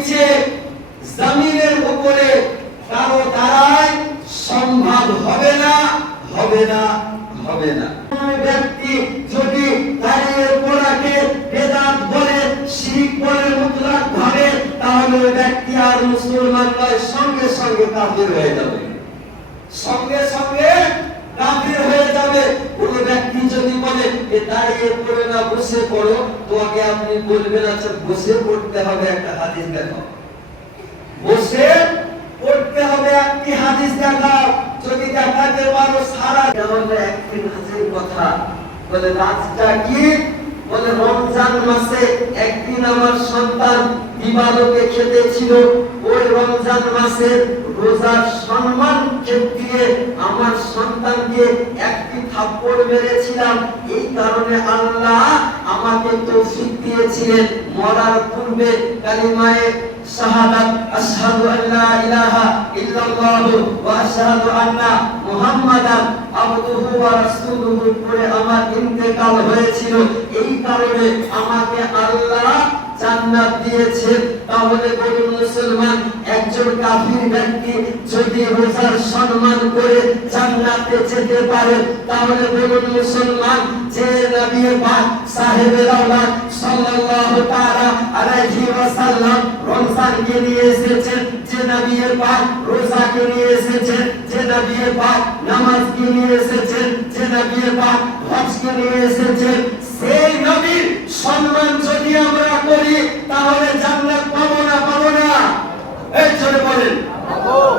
নিচে জমিনের উপরে কারো দ্বারাই সম্ভব হবে না, হবে না, হবে না। ব্যক্তি যদি দাঁড়িয়ে পড়াকে বেদাত বলে, শিরক বলে মুতলাক ভাবে, তাহলে ওই ব্যক্তি আর মুসলমান নয়, সঙ্গে সঙ্গে কাফির হয়ে যাবে, সঙ্গে সঙ্গে কাফির হয়ে যাবে। কোন ব্যক্তি যদি বলে যে দাঁড়িয়ে পড়ে না বসে পড়ো, তো আগে আপনি বলবেন আচ্ছা বসে পড়তে হবে, একটা হাদিস দেখাও, বসে পড়তে হবে একটি হাদিস দেখাও। যদি দেখাতে পারো সারা তাহলে একদিন হাজির কথা বলে রাতটা কি বলে রমজান মাসে একদিন আমার সন্তান দিবালোকে খেতে ছিল, ওই রমজান মাসের রোজার সম্মান ক্ষেত্রে আমার সন্তানকে একটি থাপ্পড় মেরেছিলাম। এই কারণে আল্লাহ আমাকে তৌফিক দিয়েছিলেন মরার পূর্বে কালিমায়ে শাহাদাত আশহাদু আল্লা ইলাহা ইল্লাল্লাহ ওয়া আশহাদু আন্না মুহাম্মাদান আবদুহু ওয়া রাসূলুহু পড়ে আমার ইন্তেকাল হয়েছিল। এই কারণে আমাকে আল্লাহ জান্নাত দিয়েছেন। তাহলে বলুন মুসলমান, একজন কাফির ব্যক্তি যদি রোজার সম্মান করে জান্নাতে যেতে পারে, তাহলে বলুন মুসলমান, যে নবী পাক সাহেবে রওলাত সাল্লাল্লাহু তাআলা আলাইহি ওয়াসাল্লাম রমজানকে নিয়ে এসেছেন, যে নবী পাক রোজাকে নিয়ে এসেছেন, যে নবী পাক নামাজকে নিয়ে এসেছেন, যে নবী পাক হজকে নিয়ে এসেছেন, সেই নবীর সম্মান যদি আমরা করি তাহলে জান্নাত পাবো না, পাবো না? এই জোরে বলেন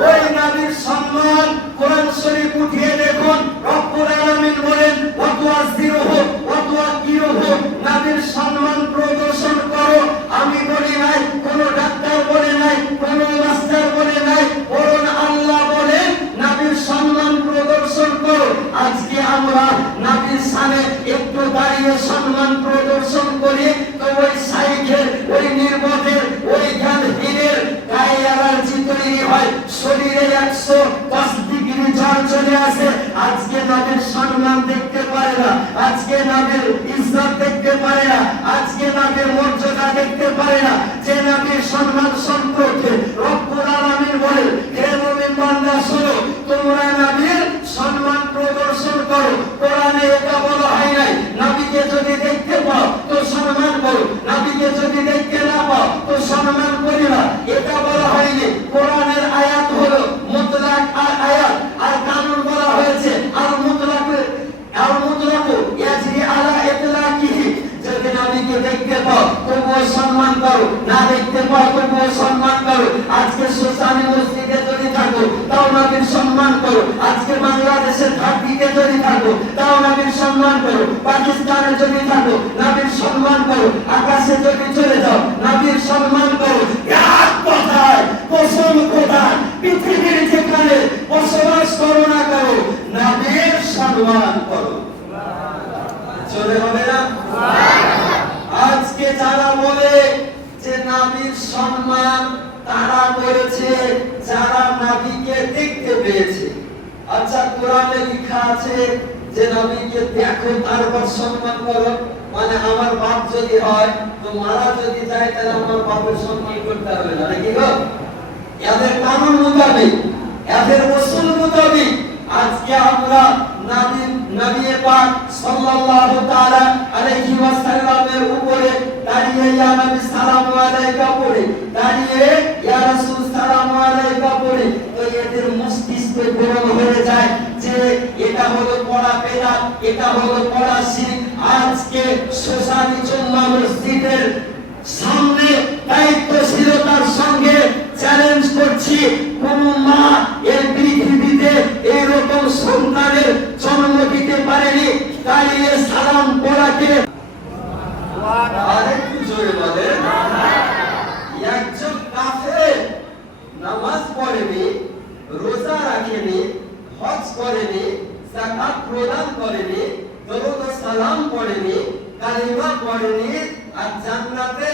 ওই নবীর সম্মান কোরআন শরীফ উঠিয়ে দেখুন, রব্বুল আলামিন বলেন ওয়া তুআযিরুহু ওয়া তুআক্কিরুহু, নবীর সম্মান প্রদর্শন করো। আমি বলি নাই, কোন ডাক্তার বলে নাই, কোন মাস্টার বলে নাই, বরং আল্লাহ বলেন নবীর সম্মান প্রদর্শন করো। আজকে আমরা নবীর সামনে একটু দাঁড়িয়ে সম্মান প্রদর্শন করি, তো ওই সাইকেল, ওই নির্বোধের, ওই জ্ঞানহীনের গায়ে অ্যালার্জি তৈরি হয়, শরীরে 110 ডিগ্রি জ্বর চলে আসে। আজকে নবীর সম্মান দেখতে পারে না, আজকে নবীর ইজ্জত দেখতে পারে না, আজকে নবীর মর্যাদা দেখতে পারে না। যে নবীর সম্মান সম্পর্কে রব্বুল আলামিন বলেন, হে মুমিন বান্দা শোনো, তোমরা নবীর সম্মান প্রদর্শন করো। কোরআনে এটা বলা হয় নাই নবীকে যদি দেখতে পাও তো সম্মান করো, নবীকে যদি দেখতে না পাও তো সম্মান করি না, এটা বলা হয়নি। কোরআনের আয়াত হলো মুতলাক আয়াত, আর কানুন বলা হয়েছে আর মুতলাকু ইয়াজরি আলা ইতলাকিহি। যদি নবীকে দেখতে পাও তবুও সম্মান করো, না দেখতে পাও তবুও সম্মান করো। আজকে সোসানি মসজিদে যদি থাকো তাও নবীর সম্মান করো, আজকে বাংলাদেশের ঢাকিতে যদি থাকো তাও নবীর সম্মান করো, পাকিস্তানে যদি থাকো নবীর সম্মান করো, আকাশে যদি চলে যাও নবীর সম্মান করো। এক কথায় কসম খোদা, পৃথিবীর যেখানে বসবাস করো না করো, নবীর সম্মান করো। চলে হবে না? আজকে যারা বলে যে নবীর সম্মান তারা করেছে যারা নবীকে দেখতে পেয়েছে। আচ্ছা কোরআনে লেখা আছে যে নবীকে দেখো তারপর সম্মান করো, মানে আমার বাপ যদি হয় তো মারা যদি যায় তাহলে আমার বাপের সম্মান করতে হবে না, নাকি গো? এদের কানুন মোতাবেক, এদের উসুল মোতাবেক আজকে আমরা নবী পাক সাল্লাল্লাহু তাআলা আলাইহি ওয়াসাল্লামের উপরে দাঁড়িয়ে ইয়া নবী সালামু আলাইকা পড়ে, দাঁড়িয়ে ইয়া রাসূল সালামু আলাইকা পড়ে, তো এদের মস্তিষ্কে গরম হয়ে যায় যে এটা হলো পড়া বেদাত, এটা হলো পড়া শিরক। আজকে সোসানি জুম্মা মসজিদের সামনে দায়িত্বশীলতার সঙ্গে চ্যালেঞ্জ করছি, কোন মা এই পৃথিবীতে এইরকম সন্তানের জন্ম দিতে পারেনি দাঁড়িয়ে সালাম পড়াকে। আরেকটু জোরে বলে, একজন কাফের নামাজ পড়েনি, রোজা রাখেনি, হজ করেনি, যাকাত প্রদান করেনি, দরুদ ও সালাম পড়েনি, কালিমা পড়েনি, আর জান্নাতে